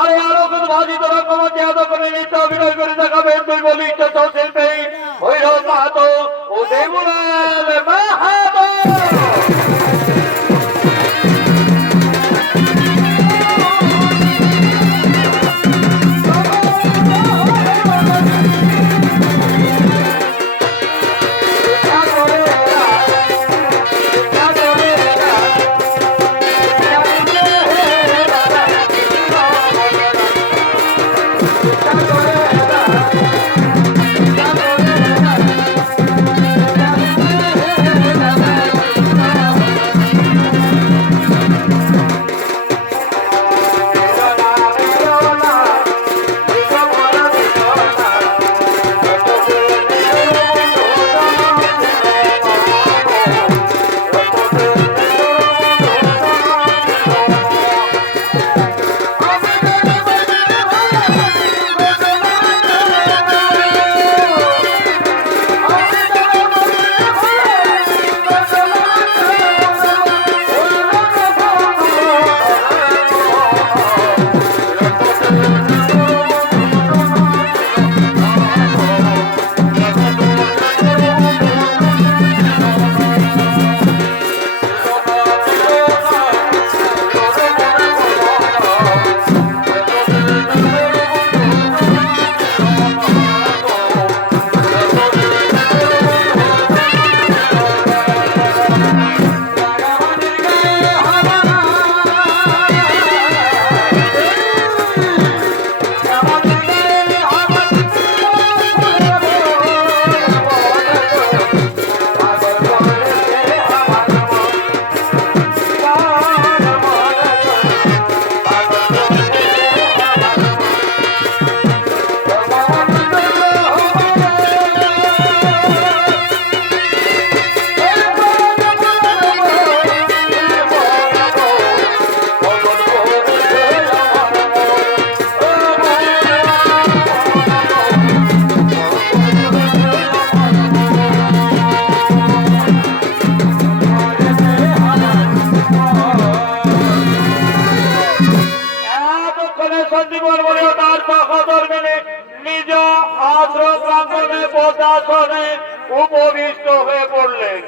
আরে আরো কিন্তু ভাজিত রকমতে এত করে নৃত্য অভিনয় করে দেখাবেন তুই বলিষ্ঠ শিল্পী ভৈরব মাহাতো ও দেবুলাল মাহাতো। নিজ আশ্রম প্রাঙ্গণে পদাসনে উপবিষ্ট হয়ে পড়লেন।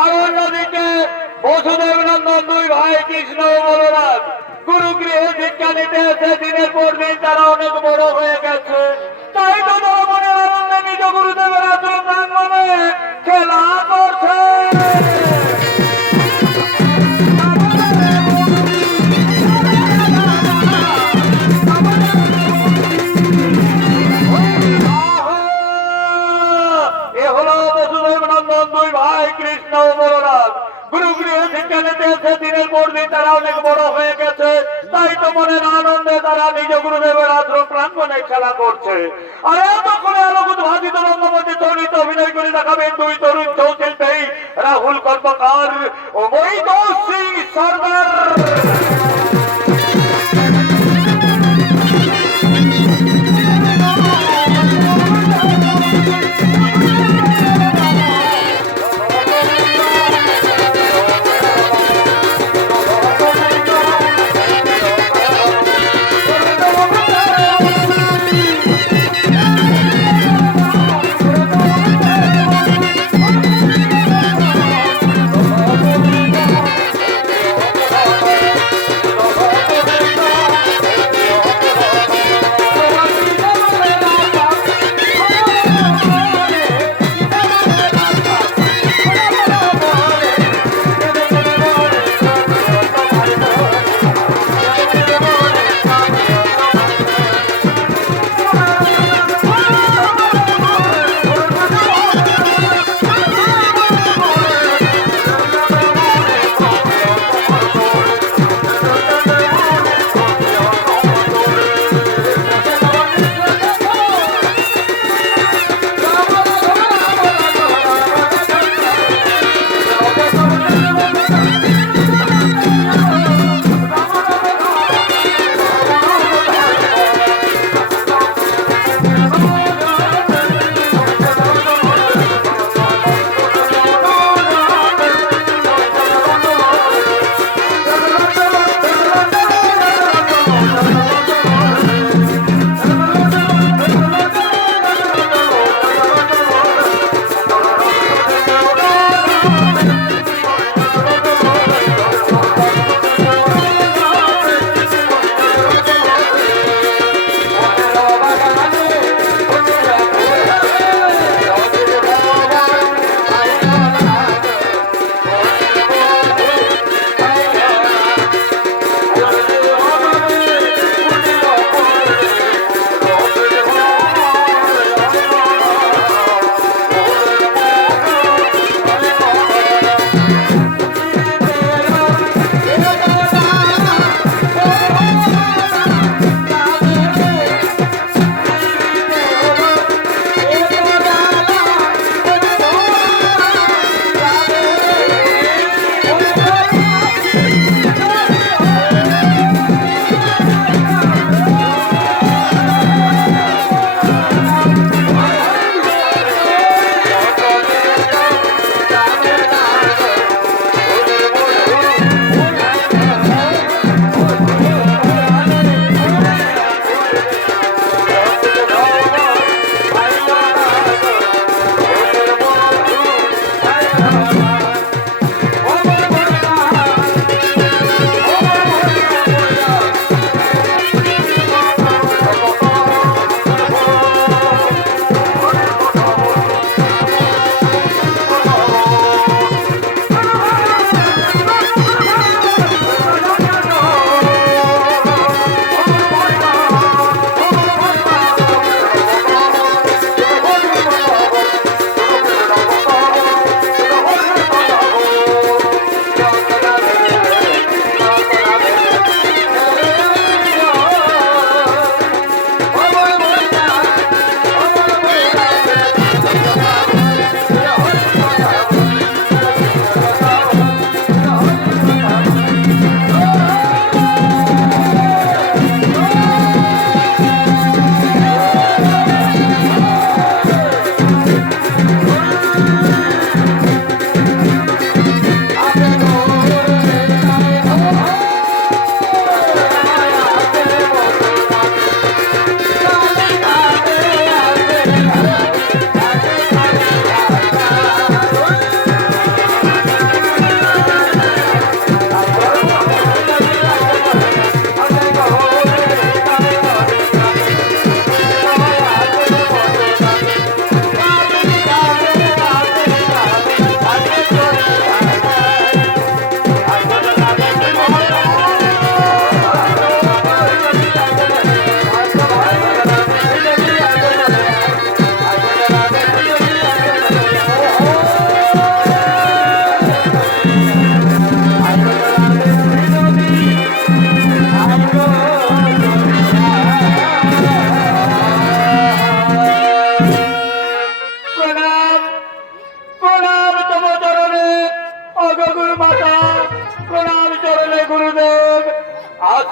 আর অন্যদিকে বসুদেব নন্দন দুই ভাই কৃষ্ণ ও বলরাম গুরুগৃহে শিক্ষা নিতে এসে দিনের পর দিন তারা অনেক বড় হয়ে গেছে। তাই তো মনের আনন্দে নিজ গুরুদেবের আশ্রম প্রাঙ্গণে খেলা করছে। দুই ভাই কৃষ্ণ ও বলরাম গুরুগৃহে শিক্ষা নিতে এসে দিনের পর দিন তারা অনেক বড় হয়ে গেছে। তাই তো মনের আনন্দে তারা নিজ গুরুদেবের আশ্রম প্রাঙ্গণে খেলা করছে। আর এতক্ষণে আলোকিত ভাজিত রঙ্গমঞ্চে চরিত অভিনয় করে দেখাবেন দুই তরুণ শিল্পী রাহুল কর্মকার ও বৈদৌ সিং সরদার।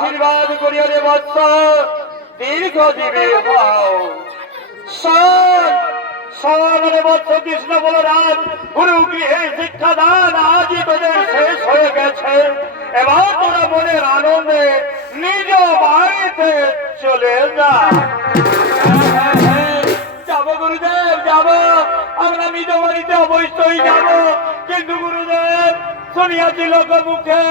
আশীর্বাদ করিয়া রে বৎস দীর্ঘজীবী হও। শোন শোন রে বৎস কৃষ্ণ বলরাম, গুরু গৃহে শিক্ষাদান আজই তোদের শেষ হয়ে গেছে। এবার তোরা মনের আনন্দে নিজ বাড়িতে চলে যা। যাবো গুরুদেব যাবো, আমরা নিজ বাড়িতে অবশ্যই যাব। কিন্তু গুরুদেব শুনিয়াছি লোক মুখে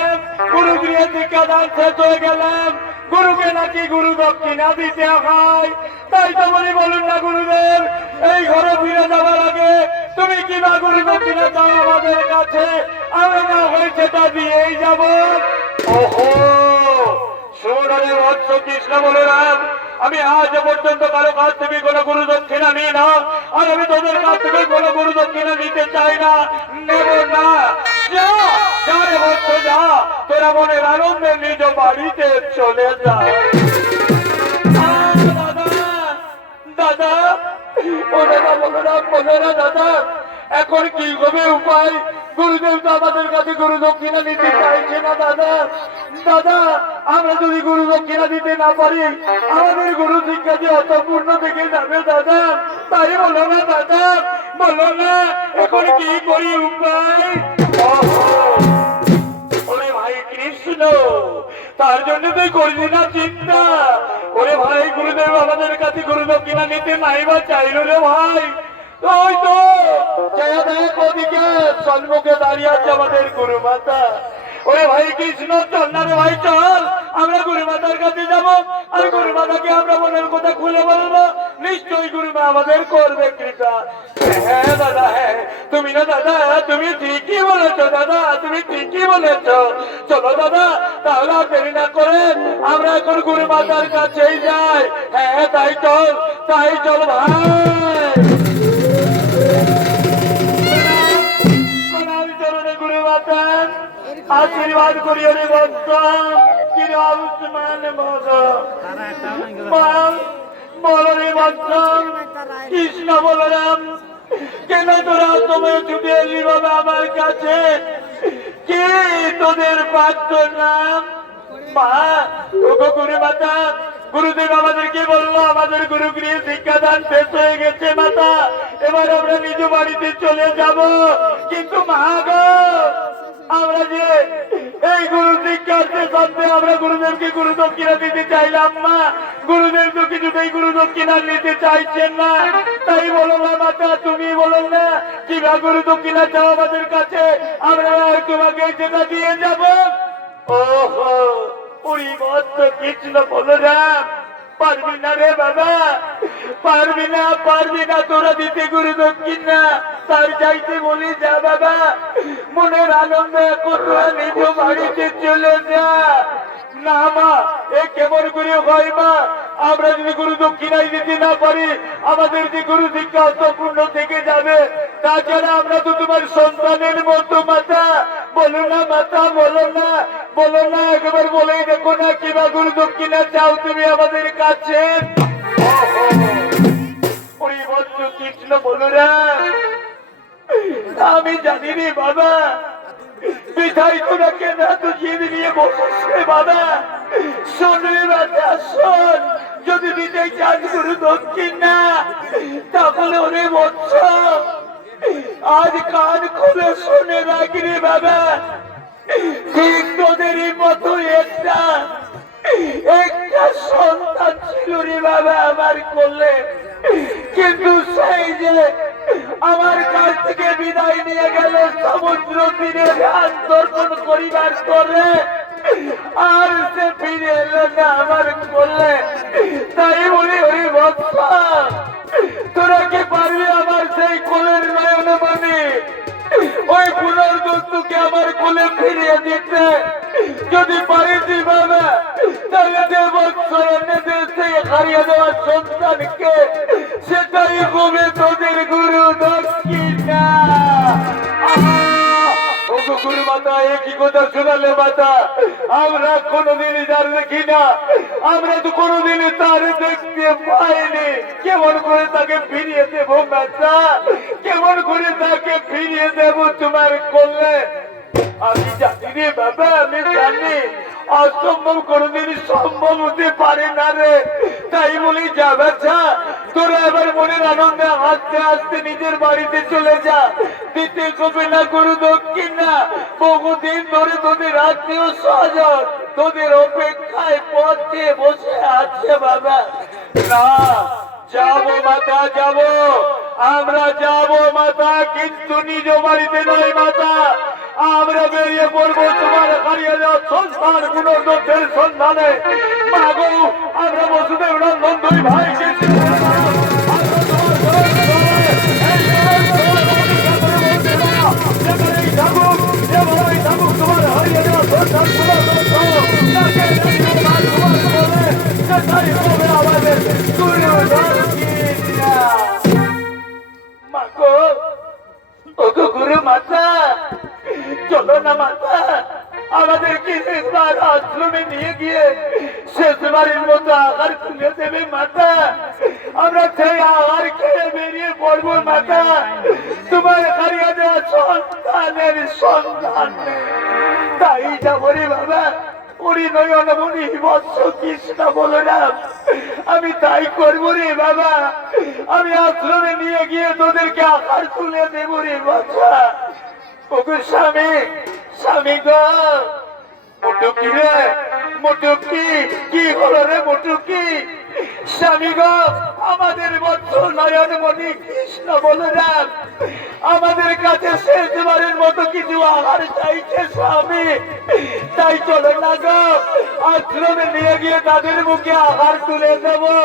গুরু গৃহে শিক্ষাদান শেষ হয়ে গেলাম, গুরুকে নাকি গুরু দক্ষিণা দিতে হয়। তাই তো বলি বলুন না গুরুদেব, এই ঘরে ফিরে যাবার আগে তুমি কি না গুরু দক্ষিণা চাও আমাদের কাছে? আমরা না হয়েছে তা দিয়েই যাব। ওহো শোনে বৎস কৃষ্ণ বলরাম, আমি আজ পর্যন্ত কারো কাছ থেকে কোনো গুরু দক্ষিণা নিই না, আর আমি তোদের কাছ থেকে কোনো গুরু দক্ষিণা নিতে চাই না, নেব না। যা যা রে বৎস যা, তোরা মনের আনন্দে নিজ বাড়িতে চলে যা। দাদা ও দাদা বলরাম বলরা দাদা, এখন কি হবে উপায়? গুরুদেব তো আমাদের কাছে গুরু দক্ষিণা নিতে চাইছে না দাদা। দাদা আমরা যদি গুরু দক্ষিণা দিতে না পারি, আমাদের গুরু শিক্ষা যে অর্থপূর্ণ থেকে যাবে দাদা। তাই বলো না দাদা, বলো না এখন কি করি উপায়? ওরে ভাই কৃষ্ণ, তার জন্য তুই করবি না চিন্তা। ওরে ভাই গুরুদেব আমাদের কাছে গুরু দক্ষিণা নিতে নাই বা চাইল রে ভাই। ওই তো দেখ ওদিকে সম্মুখে দাঁড়িয়ে আছে আমাদের গুরু মাতা। ওরে ভাই কৃষ্ণ চল না রে ভাই চল, আমরা গুরু মাতার কাছে যাব, আর গুরু মাতাকে আমরা মনের কথা খুলে বলবো। নিশ্চয়ই গুরু মা আমাদের করবে কৃপা। হ্যাঁ দাদা হ্যাঁ, তুমি না দাদা তুমি ঠিকই বলেছো দাদা, তুমি ঠিকই বলেছো। চলো দাদা তাহলে দেরি না করে আমরা এখন গুরু মাতার কাছেই যাই। হ্যাঁ তাই চল ভাই। গুরু মাতা আশীর্বাদ করিও রে বৎস, বলো রে বৎস কৃষ্ণ বলরাম, কেন তোরা সময় ছুটে এলি বাবা আমার কাছে? কি তোদের পাত্র নাম? মা ওগো গুরু মাতা, গুরুদেব আমাদেরকে বললো আমাদের গুরু গৃহে শিক্ষাদান শেষ হয়ে গেছে মাতা, এবার আমরা নিজ বাড়িতে চলে যাব। কিন্তু মা গো, আমরা যে এই গুরু শিক্ষার সামনে আমরা গুরুদেবকে গুরু দক্ষিণা দিতে চাইলাম মা, গুরুদেব তো কিছুতেই গুরু দক্ষিণা নিতে চাইছেন না। তাই বলো না মাতা, তুমি বলো না কিবা গুরু দক্ষিণা চাও আমাদের কাছে, আমরা তোমাকে সেটা দিয়ে যাব। ওহো ওই বৎস কৃষ্ণ বলরাম, পারবি না রে বাবা, পারবি না তোরা দিতে গুরু দক্ষিণা। তার চাইতে বলি যা বাবা, মনের আনন্দে তোরা নিজ বাড়িতে চলে যা। না মা এ কেমন করে হয় মা? আমরা যদি গুরু দক্ষিণাই দিতে না পারি, আমাদের যে গুরু শিক্ষা অর্থপূর্ণ থেকে যাবে। তাছাড়া আমরা তো তোমার সন্তানের মতো মাতা, বলো না মাতা, বলো না একবার বলেই দেখো না কিবা গুরু দক্ষিণা চাও তুমি আমাদের কাছে? কৃষ্ণ বলরাম, আমি জানি রে বাবা, বিধাই তোরাকে না তো জিদ নিয়ে বসে বাবা। শোন রে বাবা শোন, যদি দিতে চান গুরু দক্ষিণা তাহলে ওরে বৎস আজ কান খুলে শুনে রাখি রে বাবা। ঠিক তোদেরই মতো একটা সন্তান ছিল রে বাবা আমার কোলে, কিন্তু সেই যে আমার কাছ থেকে বিদায় নিয়ে গেল সমুদ্র তীরে ধ্যান দর্শন করিবার করে, আর সে ফিরে এলো না আমার কোলে। তাই বলি ওরে বৎস, তোরা কি পারবি আমার সেই কোলের নয়নমণি, ওই পুনর্দস্তুকে আমার কোলে ফিরিয়ে দিতে? যদি পারিস বাবা তাহলে দেশে হারিয়ে দেওয়ার সন্তানকে সেটাই হবে তোদের গুরু দক্ষিণা। গুরু মাতা একই কথা শোনালে মাতা, আমরা কোনোদিন তার দেখি না, আমরা তো কোনোদিন তার দেখতে পাইনি। কেমন করে তাকে ফিরিয়ে দেবো মাতা, কেমন করে তাকে ফিরিয়ে দেব তোমার কোলে? আমি জানি রে বাবা, আমি জানি অসম্ভব কোনোদিন সম্ভব হতে পারে না রে। তাই বলি যা বাচ্চা, তোরা এবার মনের আনন্দে হাসতে হাসতে নিজের বাড়িতে চলে যা। দিতে কবে না গরু দক্ষিণ না, বহুদিন ধরে তোদের আত্মীয় স্বজন তোদের অপেক্ষায় পথে বসে আছে বাবা। না যাবো মাতা, যাবো, আমরা যাবো মাতা, কিন্তু নিজ বাড়িতে নয় মাতা। আমরা বেরিয়ে পড়বো তোমার হারিয়ে যাওয়া সন্তান গুণদত্তের সন্ধানে। মা গো, আমরা বসুদেব নন্দন দুই ভাইকে তোমার হারিয়ে যাওয়া সন্তান আমাদের মাগো, ওগো গুরু মাতা, চলো না মাতা, আমাদেরকে একবার আশ্রমে নিয়ে গিয়ে শেষবারের মতো আহার তুলে দেবে মাতা। আমরা সেই আহার খেয়ে বেরিয়ে পড়বো মাতা, তোমার হারিয়ে দেওয়া সন্তানের সন্তান। তাই যাবো রে বাবা, উনি নয়নমণি বৎস কৃষ্ণ বলরাম, আমি তাই করবো রে বাবা। আমি আশ্রমে নিয়ে গিয়ে তোদেরকে আহার তুলে দেবো রে বাচ্চা। ওগো স্বামী, স্বামী গো, মুটুকি রে মুটুকি, কি হলো রে মুটুকি? স্বামী গো, আমাদের বৎস নয়নমণি কৃষ্ণ বলরাম আমাদের কাছে শেষবারের মতো কিছু আহার চাইছে স্বামী। তাই চলো না গো, আশ্রমে নিয়ে গিয়ে তাদের মুখে আহার তুলে দেবো।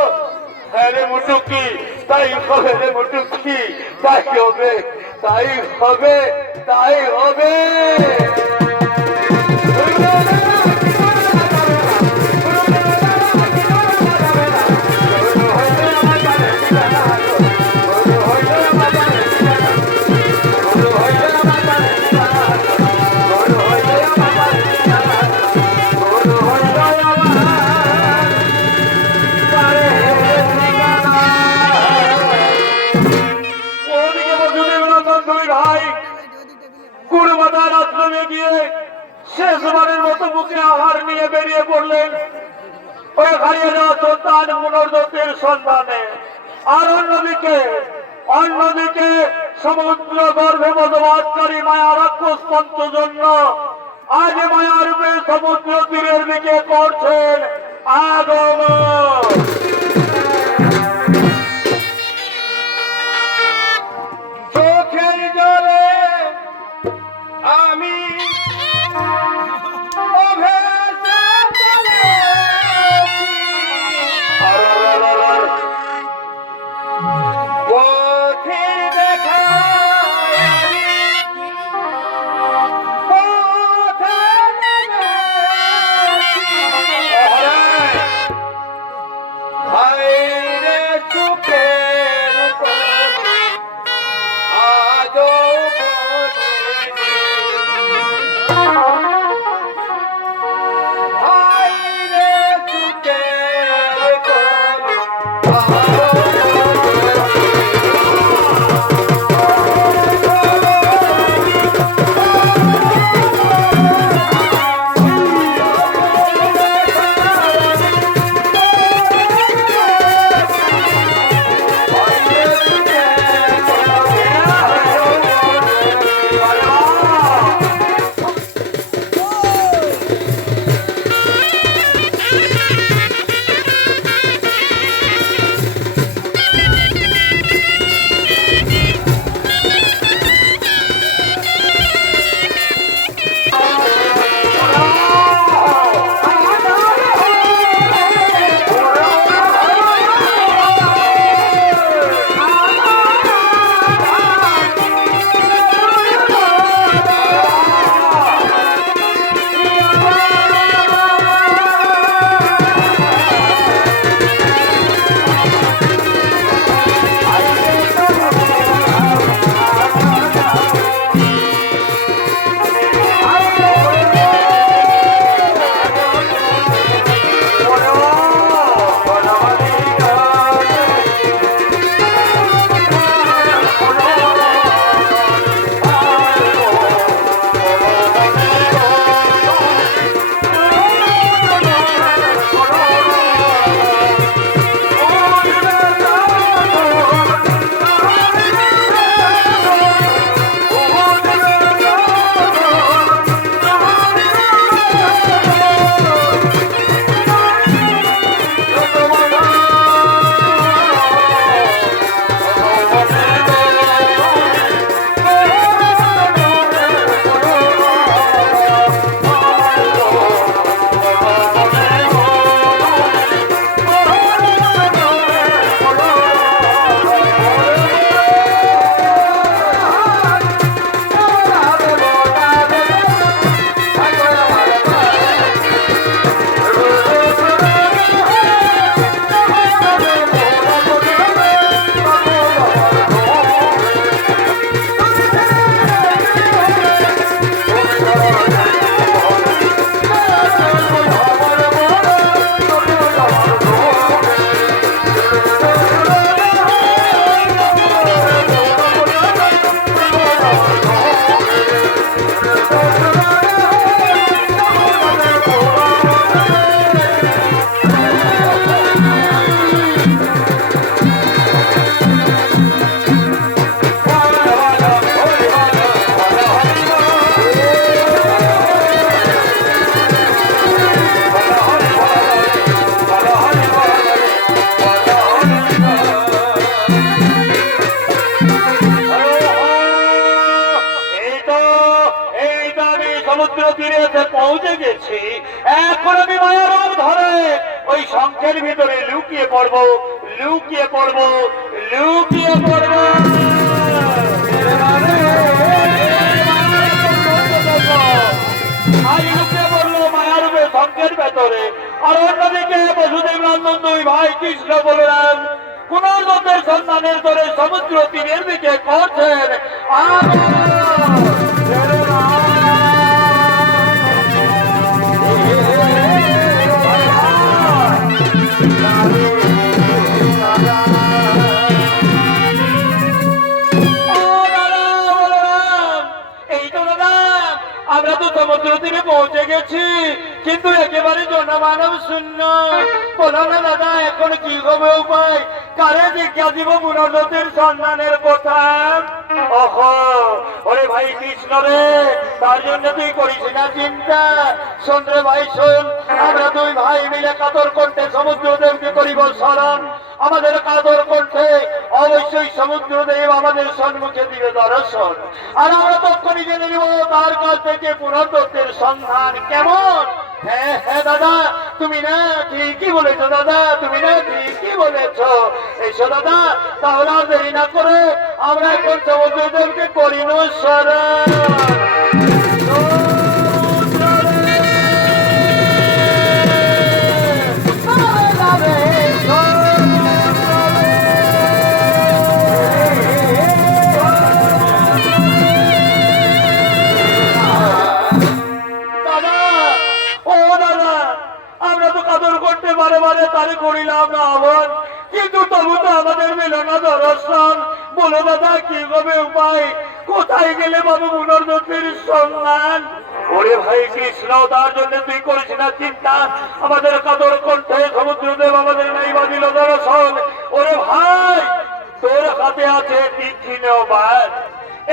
হ্যাঁ রে মুটুকি, তাই হবে রে মুটুকি, তাই হবে, তাই হবে, তাই হবে। শেষবারের মতো মুখে আহার নিয়ে বেরিয়ে পড়লেন ওই হারিয়ে যাওয়া সন্তান গুণদত্তের সন্ধানে। আর অন্যদিকে সমুদ্র গর্ভে বসবাসকারী মায়া রাক্ষস পঞ্চজন্য আজ মায়া রূপে সমুদ্র তীরের দিকে করছেন আগমন। চোখের জলে আমি পৌঁছে গেছি। এখন আমি মায়ার রূপ ধরে ওই শঙ্খের ভিতরে লুকিয়ে পড়বো, লুকিয়ে পড়বো, লুকিয়ে পড়বো। আমি লুকিয়ে পড়লো মায়ার রূপে শঙ্খের ভেতরে। আর অন্যদিকে বসুদেব নন্দন দুই ভাই কৃষ্ণ বলরাম পুনর্জন্মের সন্ধানের ধরে সমুদ্র তীরের দিকে করছেন। আমরা তো সমুদ্র তীরে পৌঁছে গেছি, কিন্তু একেবারে জনমানব শূন্য। বলো না দাদা, এখন কি হবে উপায়? কারে জিজ্ঞাসা দিব পুনর্জন্মের সন্ধানের কথা? ওহো, ওরে ভাই কৃষ্ণ রে, তার জন্য তুই করিস না চিন্তা। শোন রে ভাই শোন, আমরা দুই ভাই মিলে কাতর কণ্ঠে সমুদ্রদেবকে করিব স্মরণ। আমাদের কাতর কণ্ঠে অবশ্যই সমুদ্রদেব আমাদের সম্মুখে দিবে দর্শন। আর আমরা তখনই জেনে নিব তার কাছ থেকে পুনর্জন্মের সন্ধান কেমন। হ্যাঁ হ্যাঁ দাদা, তুমি না ঠিকই বলেছ দাদা, তুমি না ঠিকই বলেছ। এসো দাদা, তাহলে আর দেরি না করে আমরা এখন সমুদ্রদেবকে করিব স্মরণ। করিলাম না আহ্বান, কিন্তু তবু তো আমাদের মিলন দর্শন। বলো দাদা কি হবে উপায়? কোথায় গেলে পাবো পুনর্জন্মের সন্ধান? ওরে ভাই কৃষ্ণ, তার জন্য তুই করিস না চিন্তা। আমাদের কাতর কণ্ঠে সমুদ্রদেব আমাদের নাই বাজিল দর্শন। ওরে ভাই, তোর হাতে আছে তীক্ষ্ণ বাণ।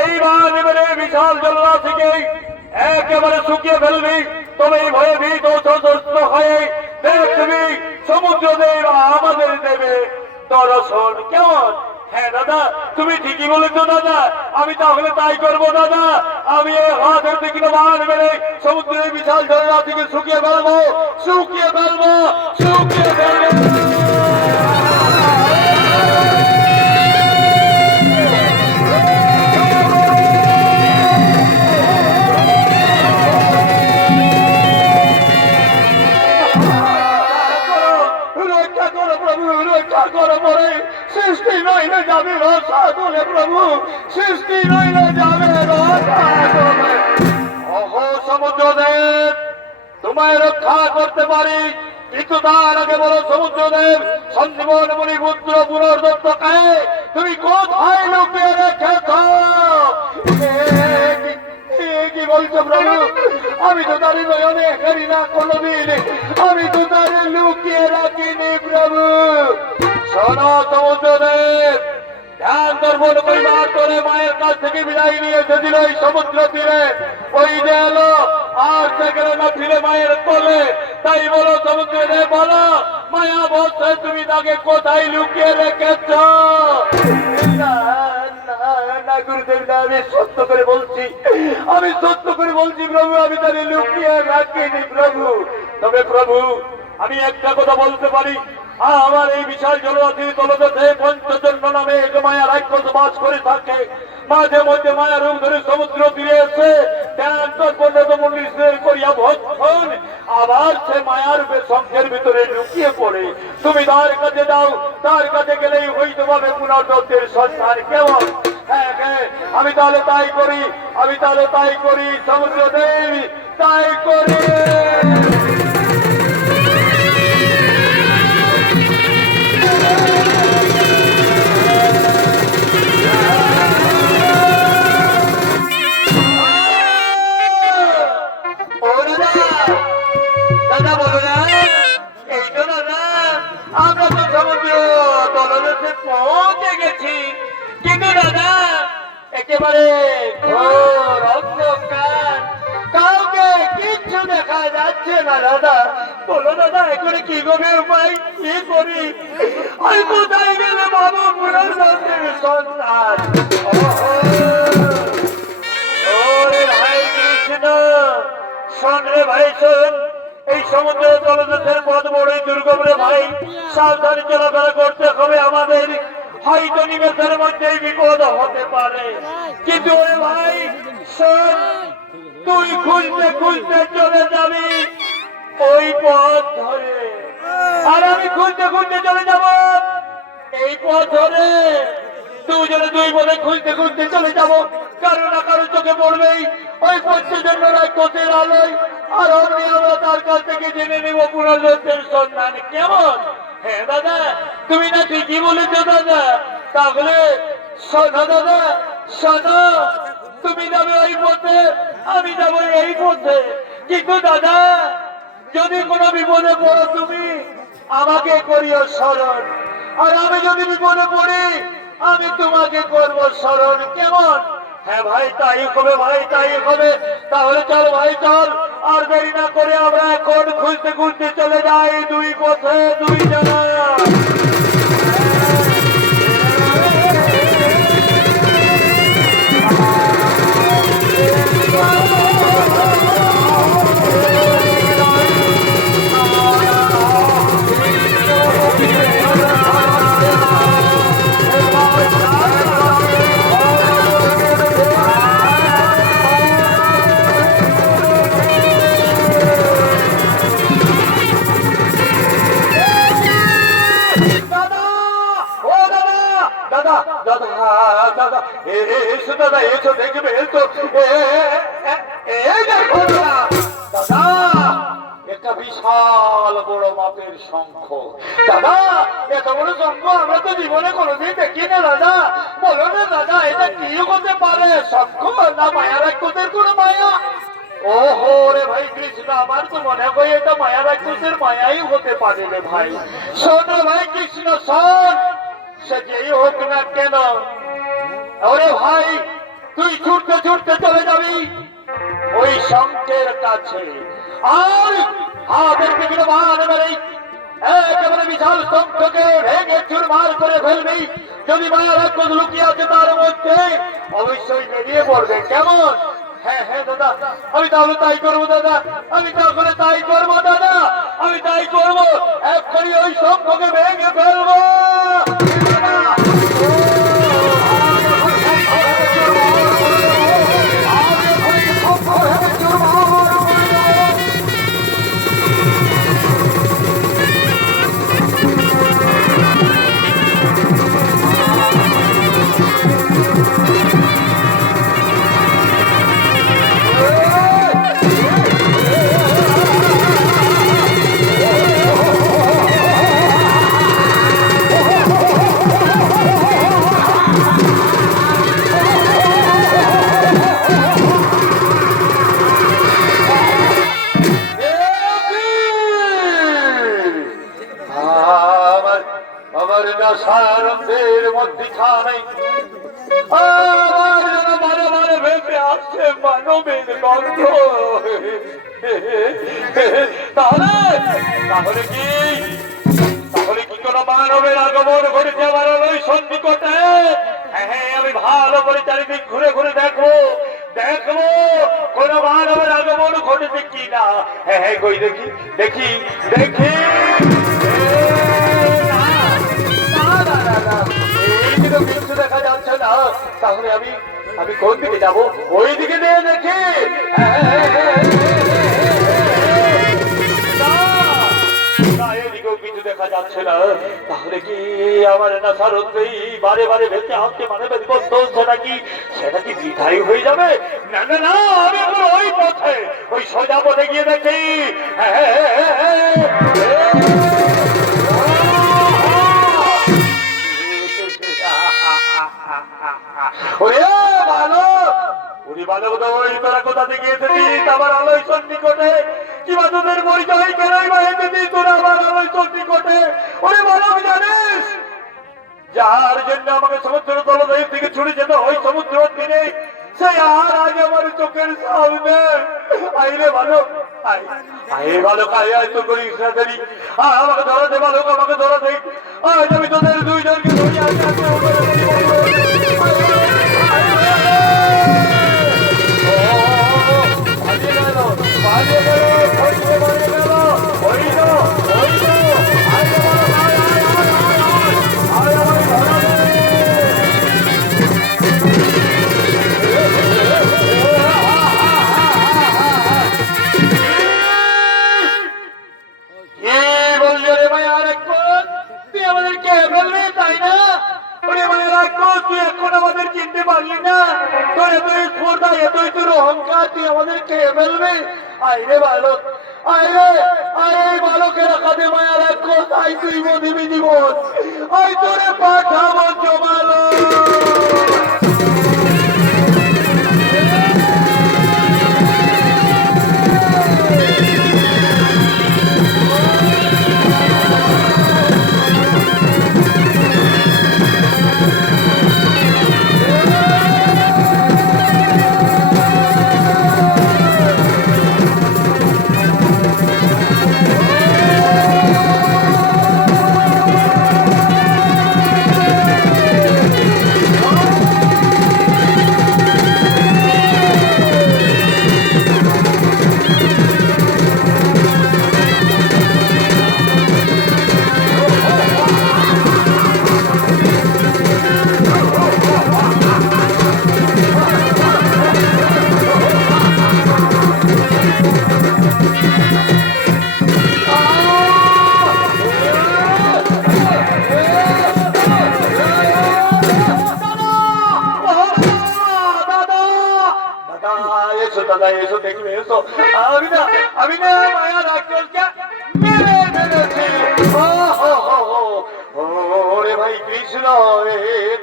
এই বাণ এবারে বিশাল জলরাশিকে একেবারে শুকিয়ে ফেলবি। তবে এই ভয়ে ভীত সশস্ত্র হয়ে দেখবি সমুদ্রদেব আমাদের দেবে দর্শন কেমন। হ্যাঁ দাদা, তুমি ঠিকই বলেছো দাদা, আমি তাহলে তাই করবো দাদা। আমি এই হাতের তীক্ষ্ণ বাণ মেরে সমুদ্রের বিশাল জলরাশিকে শুকিয়ে ফেলবো, শুকিয়ে ফেলবো, শুকিয়ে ফেলবো। সৃষ্টি নইলে যাবে রসাতলে প্রভু, সৃষ্টি নইলে যাবে রসাতলে। ওহো সমুদ্রদেব, তোমায় রক্ষা করতে পারি, কিন্তু তার আগে বলো সমুদ্রদেব, সঞ্জীবন মণিপুত্র পুনর্দত্তকে তুমি কোথায় লুকিয়ে রেখেছ? কি বলছো প্রভু? আমি তো তার নয়নে করি না কোনদিন, আমি তো তার লুকিয়ে রাখিনি প্রভু। শোনো সমুদ্রদেব, ধ্যান দর্পণ পরিবার করে মায়ের কাছ থেকে বিদায় নিয়ে এসেছিল এই সমুদ্র তীরে। ওই যে এলো আর সেখানে না ফিরে মায়ের কোলে। তাই বলো সমুদ্রদেব, বলো মায়া বলছে তুমি তাকে কোথায় লুকিয়ে রেখেছ? না গুরুদেব না, আমি সত্য করে বলছি, আমি সত্য করে বলছি প্রভু, আমি তাকে লুকিয়ে রাখিনি প্রভু। তবে প্রভু আমি একটা কথা বলতে পারি, আমার এই বিশাল জলরাশির তলদেশে পঞ্চজন্য নামে এক মায়া রাক্ষস বাস করে থাকে। মাঝে মধ্যে মায়া রূপ ধরে সমুদ্র তীরে এসে মন্দির করিয়া ভক্ষণ, আবার সে মায়ার রূপে শঙ্খের ভিতরে লুকিয়ে পড়ে। তুমি তার কাছে যাও, তার কাছে গেলেই হইতে পারবে পুনর্জন্মের সন্ধান কেমন। হ্যাঁ হ্যাঁ, আমি তাহলে তাই করি, আমি তাহলে তাই করি সমুদ্রদেব, তাই করি। দাদা বলো না, এই তো দাদা আমরা তো সমুদ্র তলদেশে পৌঁছে গেছি, কিন্তু দাদা একেবারে ঘোর অন্ধকার, কাউকে কিচ্ছু দেখা যাচ্ছে না দাদা। বলো দাদা এখন কি করে উপায়, কি করি? আমি কোথায় গেলে বাবা পুনর্জন্মের সন্তান? ওরে ভাই কৃষ্ণ, শোন রে ভাই শোন, সমুদ্র জলদেশের পথ বড়ই দুর্গম রে ভাই, সাবধানে চলাফেরা করতে হবে আমাদের। হয়তো নিমেষের মধ্যেই বিপদ হতে পারে, কিন্তু ওরে ভাই শোন, তুই খুঁজতে খুঁজতে চলে যাবি ওই পথ ধরে, আর আমি খুঁজতে খুঁজতে চলে যাব এই পথ ধরে। দুজনে দুই পথে খুঁজতে খুঁজতে চলে যাব, কারো না কারো চোখে পড়বেই ওই পঞ্চজন্য রাক্ষসের আলোয়, আর অমনি আমরা তার কাছ থেকে জেনে নেব পুনর্জন্মের সন্ধান। কেমন? হ্যাঁ দাদা, তুমি না ঠিকই বলেছো দাদা। তাহলে শোনো দাদা, শোনো, তুমি যাবে ওই পথে, আমি যাবো এই পথে। কিন্তু দাদা, যদি কোনো বিপদে পড়ো তুমি আমাকে করিও স্মরণ, আর আমি যদি বিপদে পড়ি আমি তোমাকে করব স্মরণ। কেমন? হ্যাঁ ভাই, তাই হবে ভাই, তাই হবে। তাহলে চল ভাই, চল, আর দেরি না করে আমরা এখন খুঁজতে খুঁজতে চলে যাই দুই পথে দুই জায়গায়। বিশাল বড় মাপের শঙ্খ। দাদা, এত বড় শঙ্খ আমরা তো জীবনে কোনোদিন দেখি না দাদা। বলো না দাদা, এটা কি হতে পারে? শঙ্খ না মায়া রাক্ষসের কোন মায়া? ওহো রে ভাই কৃষ্ণ, আমার তো মনে হয় এটা মায়া রাক্ষসের মায়াই হতে পারে রে ভাই। শোন ভাই কৃষ্ণ, শোন, সে যেই হোক না কেন, ওরে ভাই তুই ছুটতে ছুটতে চলে যাবি ওই শঙ্কের কাছে, আর হাতের দিকে বান মেরে একেবারে বিশাল শঙ্খকে ভেঙে চুরমার করে ফেলবি। যদি মায়া রাক্ষস লুকিয়ে আছে তার মধ্যে, অবশ্যই বেরিয়ে পড়বে। কেমন? হ্যাঁ হ্যাঁ দাদা, আমি তাহলে তাই করবো দাদা, আমি তাহলে তাই করবো দাদা, আমি তাই করবো। এক্ষুনি ওই শঙ্খকে ভেঙে ফেলবো। সারদের মধ্যখানে আমার যেন মানে মানে ভেসে আসছে মানবের গন্ধ। তাহলে তাহলে কি তাহলে কি কোন মানবের আগমন ঘটেছে আমার ওই সন্নিকটে? হ্যাঁ, আমি ভালো করে চারিদিক ঘুরে ঘুরে দেখবো দেখবো কোন মানবের আগমন ঘটেছে কিনা। হ্যাঁ, কই দেখি দেখি দেখি। কিছু দেখা যাচ্ছে না, তাহলে আমি আমি কোন দিকে যাবো? ওই দিকে দিয়ে দেখি। এদিকেও কিছু দেখা যাচ্ছে না, তাহলে কি আমার নেশার হতেই বারে বারে ভেসে আসছে মানে সেটা কি বৃথাই হয়ে যাবে? না না না, আমি এখন ওই পথে, ওই সোজা পথে গিয়ে দেখি। কোথা থেকে এসেছিস আমার আলোয় সন্নিকটে? কিংবা তোদের পরিচয় কেনই বা এসেছিস তোরা আমার আলোয় সন্নিকটে? ওরে বালক, জানিস যার জন্য আমাকে সমুদ্র তলদেশ থেকে ছুটে যেতে হয় সমুদ্র দিনে, সেই আর আজ আমার চোখের সামনে। আইরে বালক, আয় বালক, আয় তো করিস না দেরি। আমাকে ধরা দে বালক, আমাকে ধরা দে। আজ আমি তোদের দুইজনকে ধরে আসি। তুই এখন আমাদের চিনতে পারলি না? তোর এতই স্পর্ধা, এতই তোর অহংকার, তুই আমাদের খেয়ে ফেলবি? আইরে বালক, আইরে আরে বালকের কাঁধে মায়া রাখো, তাই তুই মদিবি জীবন, আই তোরে পাঠাবো জমালো।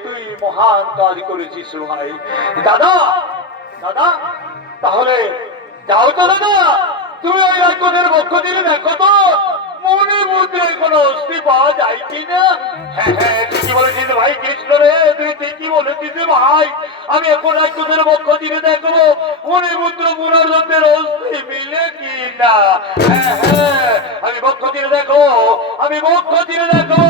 তুই মহান কাজ করেছিস ভাই। দাদা দাদা তাহলে যাও তো দাদা, তুমি ওই রাক্ষসের পক্ষ দিলে দেখো তো মনে মধ্যে কোনো অস্থি পাওয়া যায় কিনা। হ্যাঁ হ্যাঁ ঠিকই বলেছিস ভাই কৃষ্ণ রে, তুই ঠিকই বলেছিস ভাই। আমি এখন রাক্ষসের পক্ষ দিলে দেখবো মনে মন্ত্র পুনর্জন্মের অস্থি মিলে কিনা। হ্যাঁ হ্যাঁ আমি পক্ষ দিলে দেখো, আমি পক্ষ দিলে দেখো,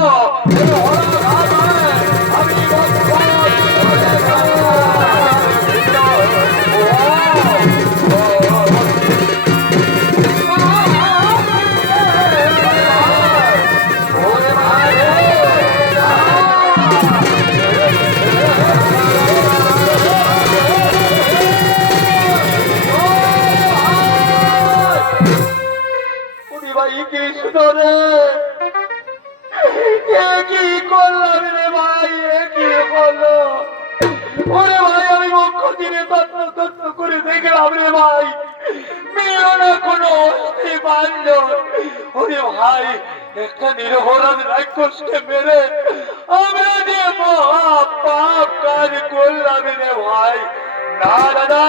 আমি কৃষ্ণ রে, কি করলাম রে ভাই, কি হলো? ওরে ভাই আমি মুখ্য দিনে তত্ন তত্ন করে দেখলাম রে ভাই, মেয়েও না কোনো অস্থি বান্ধ। ওরে ভাই একটা নিরপরাধ রাক্ষসকে মেরে আমরা যে মহা পাপ কাজ করলাম রে ভাই। না দাদা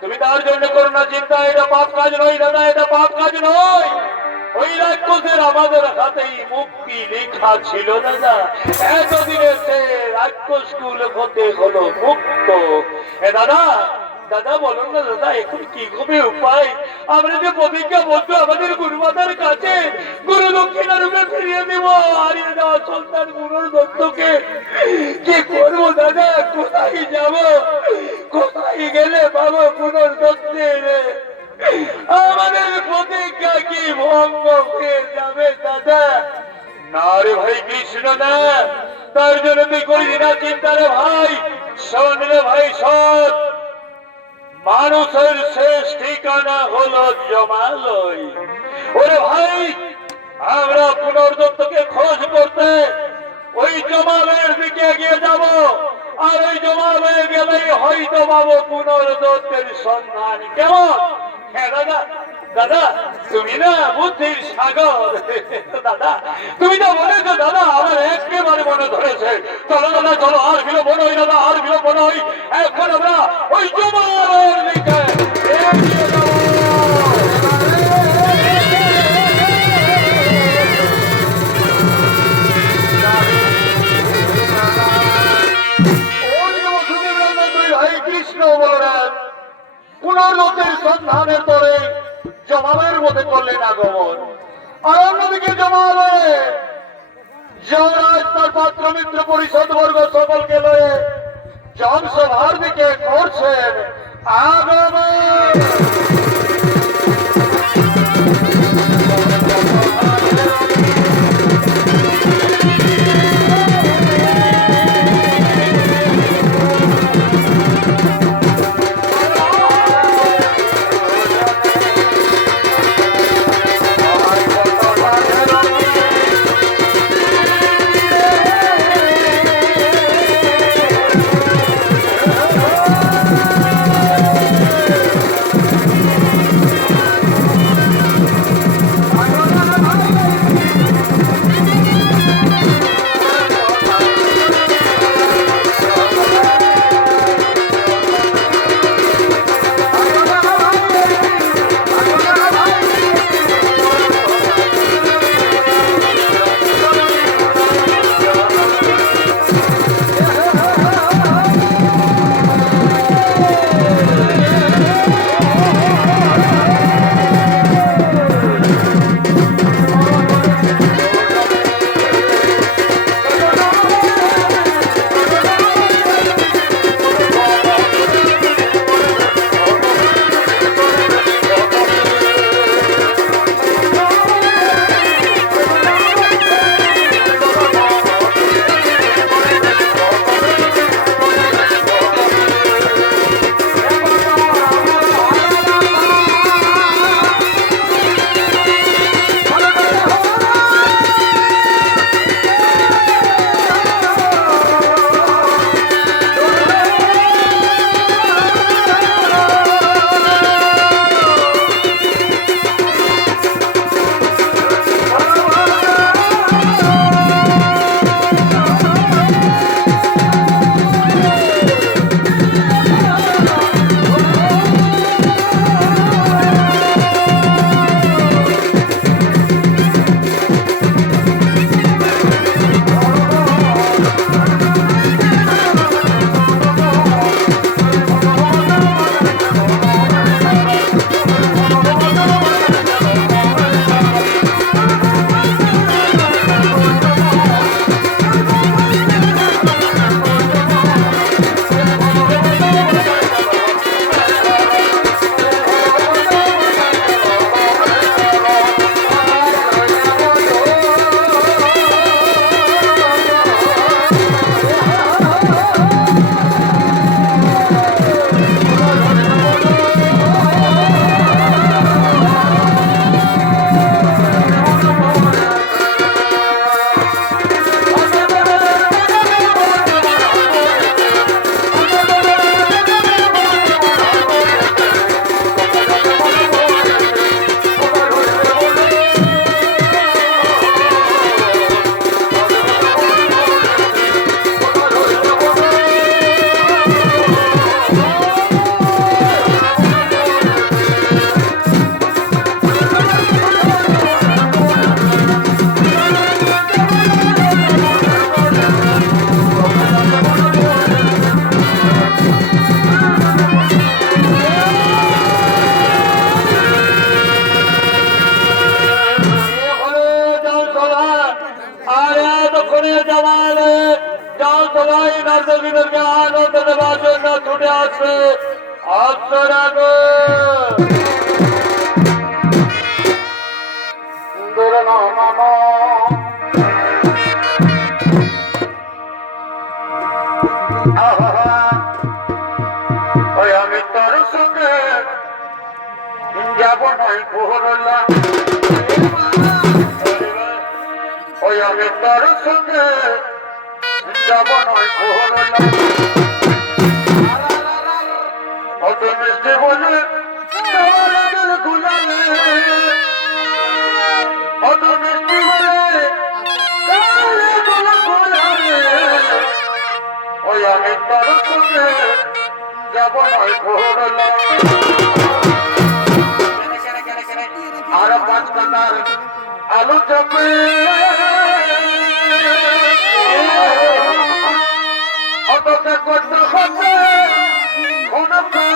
তুমি তার জন্য করো না চিন্তা, এটা পাপ কাজ নয় দাদা, এটা পাপ কাজ নয়। ওই রাক্ষসের আমাদের হাতেই মুক্তি লেখা ছিল দাদা, এতদিনে সে রাক্ষস কুল হতে হলো মুক্ত। দাদা দাদা বলুন না দাদা এখন কি হবে উপায়? আমরা যে প্রতিজ্ঞা বলতো আমাদের গুরুমাতার কাছে গুরু দক্ষিণা রূপে ফিরিয়ে দেব হারিয়ে দেওয়া সন্তান গুরুর দত্তকে, কি করবো দাদা? কোথায় যাব? কোথায় গেলে পাবো পুনর্দত্তের? আমাদের প্রতিজ্ঞা কি ভঙ্গ হয়ে যাবে দাদা? না রে ভাই কৃষ্ণ না, তার জন্য তুই করিস না চিন্তা রে ভাই। শোন রে ভাই শোন, মানুষের শেষ ঠিকানা হলো জমালয়। ওরে ভাই আমরা পুনর্দত্তকে খোঁজ করতে ওই জমালয়ের দিকে এগিয়ে যাব, আর ওই জমালয়ে গেলেই হয়তো পাবো পুনর্দত্তের সন্ধান। কেমন? হ্যাঁ দাদা দাদা তুমি না বুদ্ধির সাগর, দাদা তুমি না বলেছো দাদা, আমার একেবারে মনে ধরেছে। চলো দাদা চলো, আর বিলম্ব নয় দাদা, আর বিলম্ব নয়, এখন আমরা ওই জমালয়ের দিকে এগিয়ে যাব। কৃষ্ণ বলেন পুনর্দত্তের সন্ধানের তরে জমালয়ের মধ্যে করলেন আগমন। আর অন্যদিকে জমালয়ে যমরাজ তার পাত্র মিত্র পরিষদ বর্গ সকলকে লয়ে জনসভার দিকে করছেন আগমন। এখনই জানালে যাও সবাই নর্তকীদেরকে আনন্দ দেওয়ার জন্য ছুটে আসবে। আপনারা আমি তোর সঙ্গে যাব নাই পোহরলা, ওই আমি তোর সঙ্গে যাব নাই পোহরলা। অত মিষ্টি বলে গুলালে, অত মিষ্টি বলে গুলালে, ওই আমি তোর সঙ্গে যাব নাই পোহরলা। আর 5 টাকার আলু চপে অতটা করতে হবে ফোন করে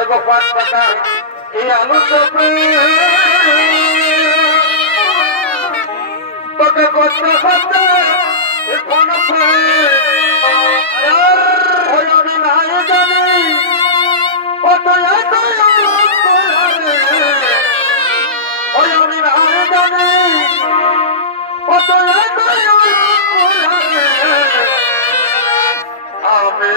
এগো 5 টাকা এই আলু চপে তোকে করতে হবে ফোন করে। আমি নাই জানি কত আমি নাই জানি কত আমি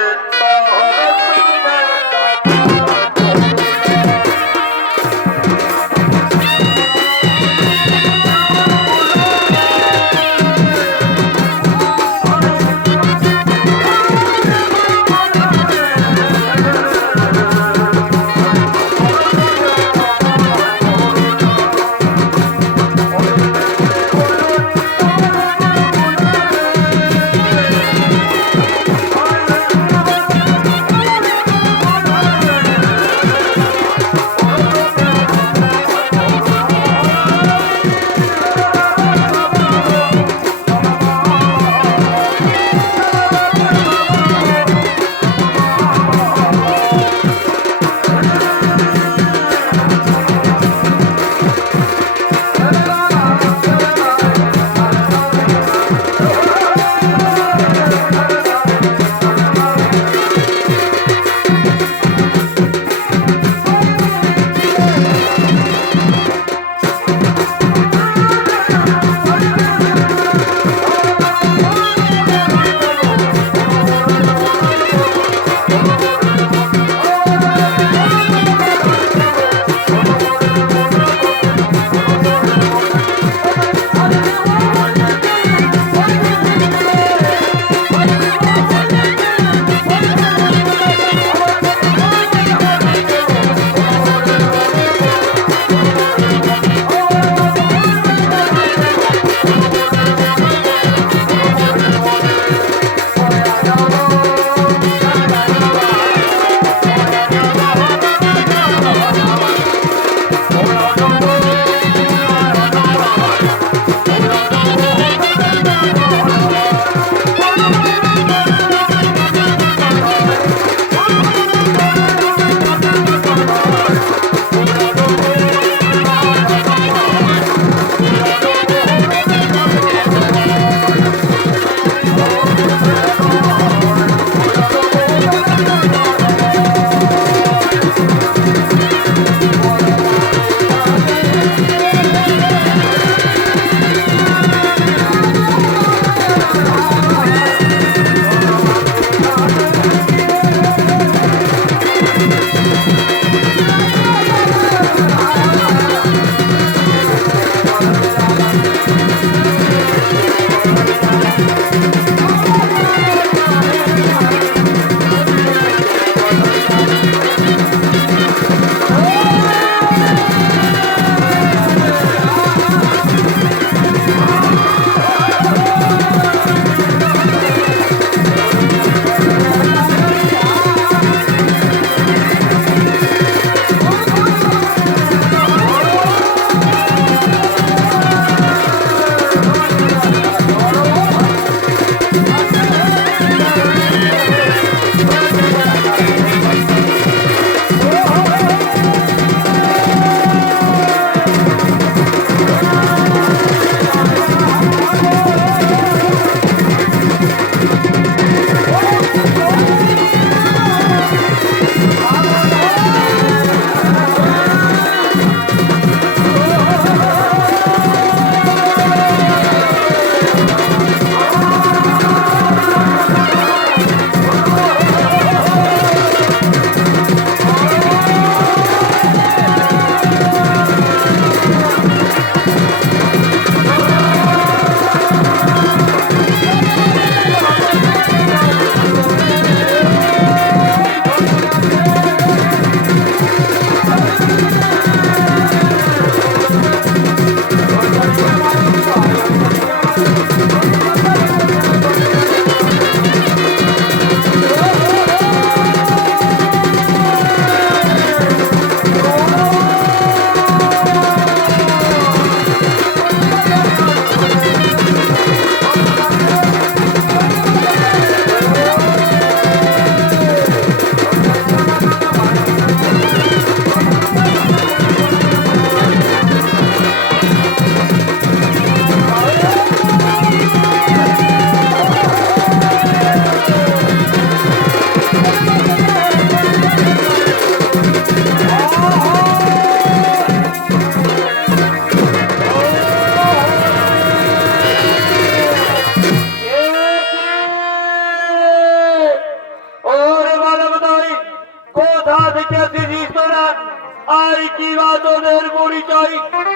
আর কি বা তোদের পরিচয়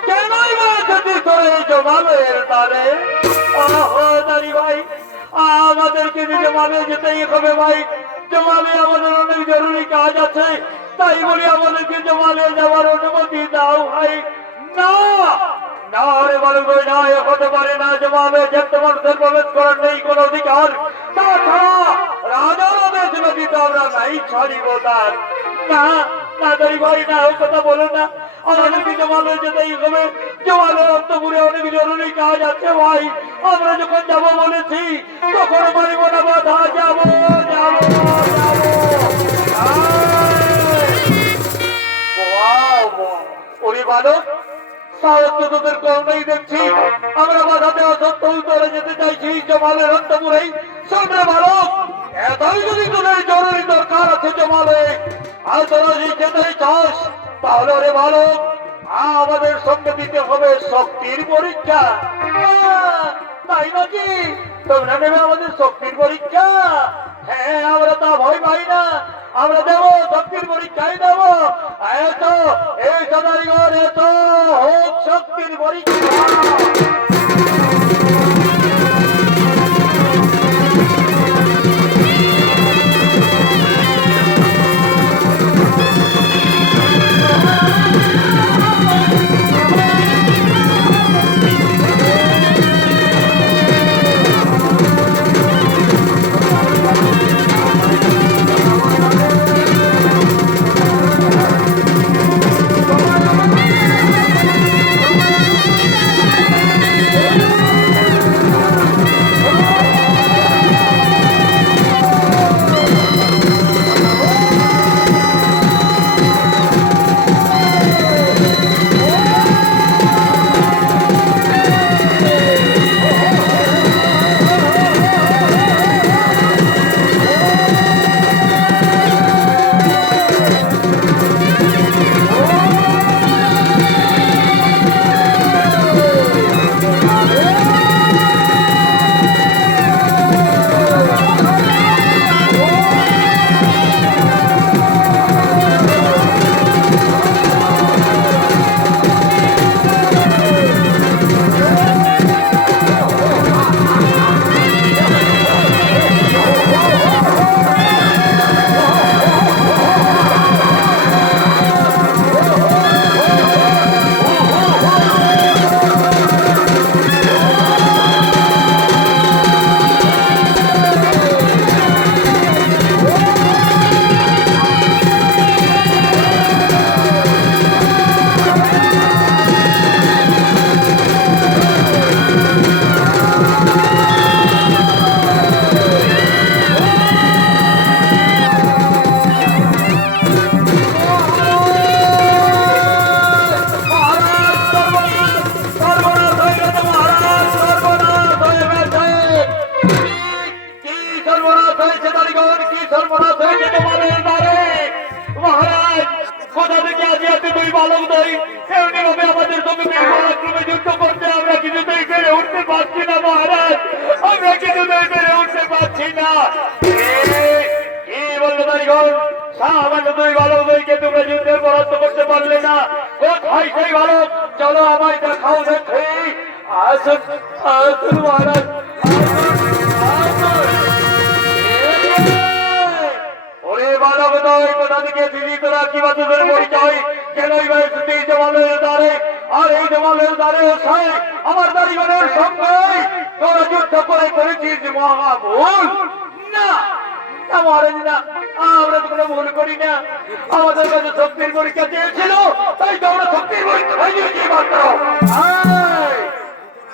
কেনই বা যদি তোরে জমালের তারে দাঁড়ি ভাই আমাদেরকে জমালে যেতেই হবে ভাই জমালে আমাদের অনেক জরুরি কাজ আছে তাই বলি আমাদেরকে জমালে যাওয়ার অনুমতি দাও ভাই না না রে বলো গো না হতে পারে না জমালে যেতে মানুষের প্রবেশ করার নেই কোনো অধিকার তাছাড়া রাজার আদেশ নদীতে আমরা নাই ছাড়িব তার না না দাঁড়ি ভাই না ও কথা বলো না আমাদেরকে জমালে যেতেই হবে জমালে অন্তপুরে অনেক জরুরি কাজ আছে ভাই আমরা যখন যাব বলেছি তখন মারিব না বাধা যাবো যাবো ওরে বালক সাহস তো তোদের কম নেই দেখছি আমরা বাধা দেওয়া সত্ত্বেও তোরে যেতে চাইছি জমালের অন্তপুরেই শোনে বালক এতই যদি তোদের জরুরি দরকার আছে জমালে আর তোরা যদি যেতে চাস তাহলে রে বালক আমাদের সঙ্গে দিতে হবে শক্তির পরীক্ষা তাই নাকি তোমরা নেবে আমাদের শক্তির পরীক্ষা হ্যাঁ আমরা তা ভয় পাই না আমরা দেবো শক্তির পরীক্ষাই দেবো এত এই সদারিগণ এত হোক শক্তির পরীক্ষা চলো আমায় দেখাও দেখে আসুন আসুন মহারাজ ওরে বালক নয় কোথা থেকে দিদি তোরা কি বা তোদের পরিচয় কেন এই জমালের দ্বারে আর এই জমালের দ্বারে আমার দারিগণের সঙ্গে তোরা যুদ্ধ করে করেছিস মহাভুল না মহারাজ না আমরা তো কোনো ভুল করি না আমাদের কাছে শক্তির পরীক্ষা দিয়েছিল তাই তো আমরা শক্তির পরীক্ষা দিয়েছি মাত্র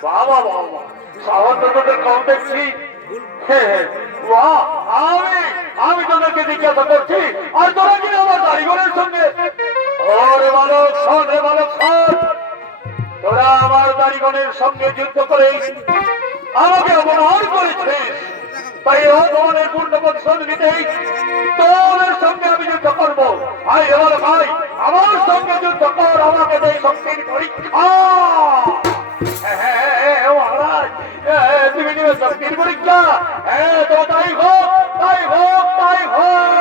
বাবা বাবা সাহস তো তোদের কম দেখছি আমি তোদেরকে জিজ্ঞাসা করছি আর তোরা কি আমার দারিগণের সঙ্গে ওরে বালক শোন রে বালক শোন তোরা আমার দারিগণের সঙ্গে যুদ্ধ করে আমাকে অপমান করেছিস তাই অপমানের পূর্ণ প্রতিশোধ নিতেই তোদের সঙ্গে আমি যুদ্ধ করবো ভাই এবার ভাই আমার সঙ্গে যুদ্ধ কর আমাকে দেয় শক্তির পরীক্ষা মহারাজ তুমি নিবে শক্তির পরীক্ষা তো তাই হোক তাই হোক তাই হোক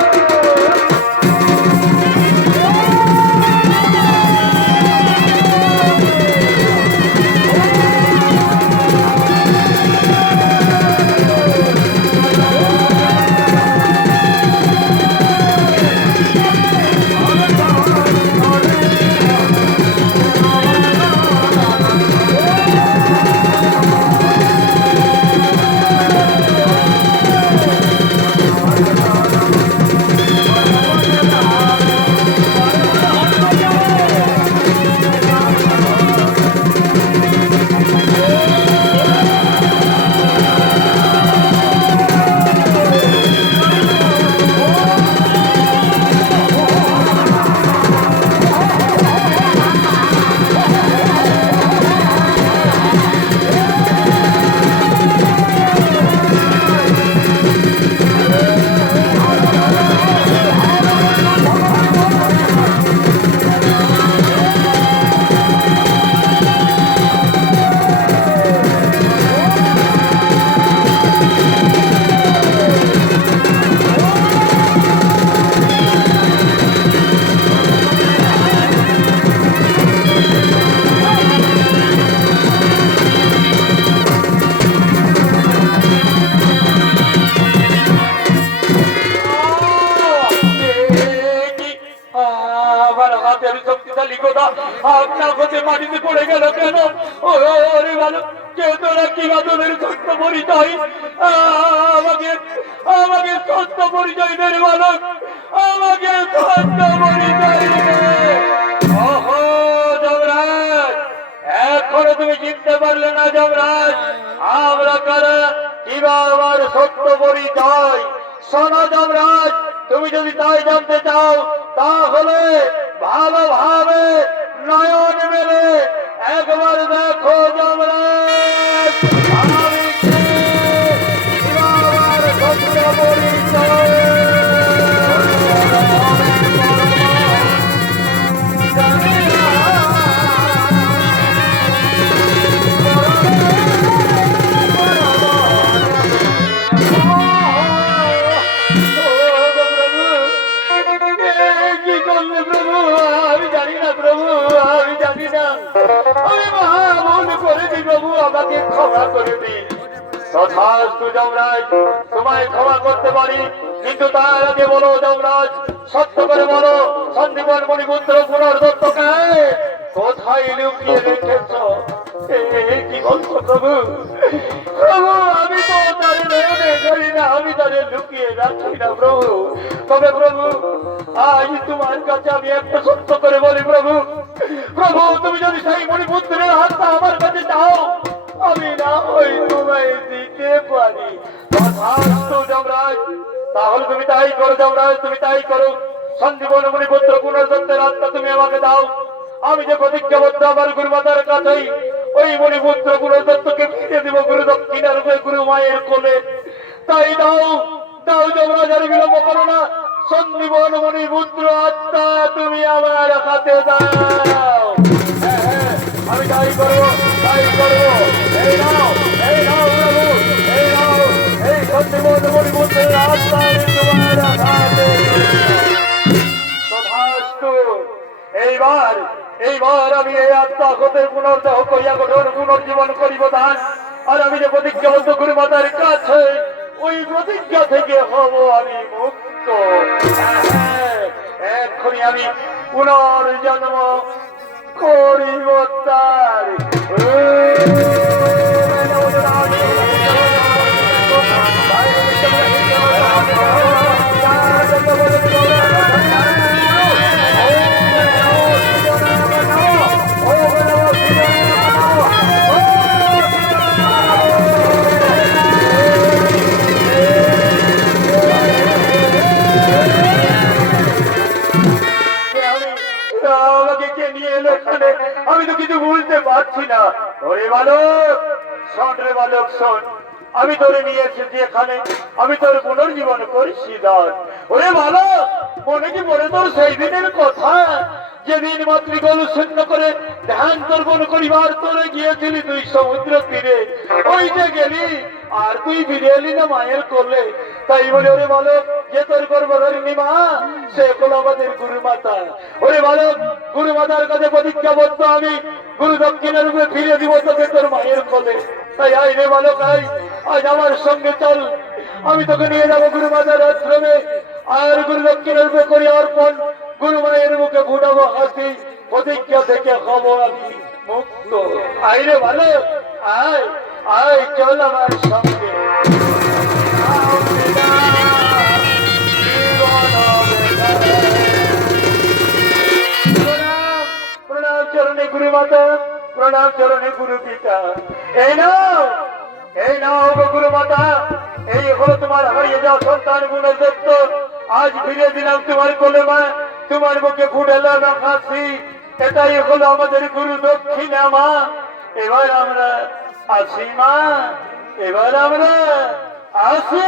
হাতে শক্তিশালী কথা আপনার হতে মাটিতে পড়ে গেল কেন? ওরে ভালো কে তোরা কি বাদলের সত্য পরিচয় আমাকে আমাকে সত্য পরিচয় দেয় বালক, আমাকে সত্য পরিচয় দে। ওহো যমরাজ, এখনো তুমি চিনতে পারলে না যমরাজ আমরা কারা, কিবা আমার সত্য পরিচয়? শোনো যমরাজ, তুমি যদি তাই জানতে চাও তাহলে ভালোভাবে নয়ন মেলে একবার দেখো যমরাজ আমি কে, কিবা আমার সত্য পরিচয়। আমি জানি না প্রভু, আমি জানি না, আমি মহামন করে দিই প্রভু, আমাকে ক্ষমা করে দিন। তথাস্তু যমরাজ, তোমায় ক্ষমা করতে পারি, কিন্তু তার আগে বলো যমরাজ, সত্য করে বলো সন্দীপন মণিপুত্র পুনর্দত্তকে কোথায় লুকিয়ে রেখেছ? কি বলছো প্রভু? প্রভু আমি তো তার নয়নে করি না, আমি তাদের লুকিয়ে রাখি না প্রভু। তবে প্রভু আজ তোমার কাছে আমি একটা সত্য করে বলি প্রভু, প্রভু তুমি যদি সেই মণিপুত্রের হাতটা আমার কাছে চাও আমি না ওই তোমায় দিতে পারি। তথাস্তু যমরাজ, তাহলে তুমি তাই করো যমরাজ, তুমি তাই করো। সন্দীপন মণিপুত্র পুনর্দত্তের হাতটা তুমি আমাকে দাও, আমি যে প্রতিজ্ঞাবদ্ধ আমার গুরুমাতার কাছেই ওই মণিপুত্র পুনর্দত্তকে ফিরে দিব গুরু দক্ষিণা রূপে গুরু মায়ের কোলে। তাই দাও দাও যমরাজ, আর বিলম্ব করো না। সন্দীপন মণিপুত্র আত্মা তুমি আমার হাতে দাও। আমি তাই করবো, তাই করবো। এই নাও প্রভু, এই নাও, এই সন্দীপন মণিপুত্রের আত্মা আমি তোমার হাতে। তথাস্তু। এইবার আমি এই আত্মা হতে পুনর্দেহ করিয়া গঠন পুনর্জীবন করিব দান। আর আমি যে প্রতিজ্ঞাবদ্ধ গুরুমাতার কাছে ওই প্রতিজ্ঞা থেকে হব আমি মুক্ত। এক্ষুনি আমি পুনর্জন্ম করিব তার। আমি তো কিছু বুঝতে পারছি না। ওরে বালক শোন, রে বালক শোন, আমি তোরে নিয়ে এসেছি এখানে, আমি তোর পুনর্জীবন করেছি দান। ওরে বালক মনে কি পড়ে তোর সেই দিনের কথা, যেদিন মাতৃগল শূন্য করে ধ্যান তর্পণ করিবার তোরে গিয়েছিলি তুই সমুদ্র তীরে, ওই যে গেলি আর তুই ফিরে এলি না মায়ের কোলে। তাই বলে ওরে বালক যে তোর গর্ভধারিণী মা সে হলো আমাদের গুরুমাতা। ওরে বালক গুরুমাতার কাছে প্রতিজ্ঞাবদ্ধ আমি গুরু দক্ষিণা রূপে ফিরে দিব তোকে তোর মায়ের কোলে। তাই আই রে বালক আই, আজ আমার সঙ্গে চল, আমি তোকে নিয়ে যাবো গুরুমাতার আশ্রমে। আর গুরু দক্ষিণা রূপে করি অর্পণ, গুরু মায়ের মুখে ফুটাবো হাসি, প্রতিজ্ঞা থেকে হব আমি মুক্ত। আই রে বালক আয়, আয় চল আমার সঙ্গে। প্রণাম চরণে গুরু মাতা, প্রণাম চরণে গুরু পিতা। এই নাও গো গুরু মাতা, এই হলো তোমার হারিয়ে যাওয়া সন্তান গুণদত্ত। আজ ফিরে দিলাম তোমার কোলে মা, তোমার মুখে ফুটেল না হাসি। এটাই হলো আমাদের গুরু দক্ষিণা মা। এবার আমরা আসি মা, এবার আমরা আসি।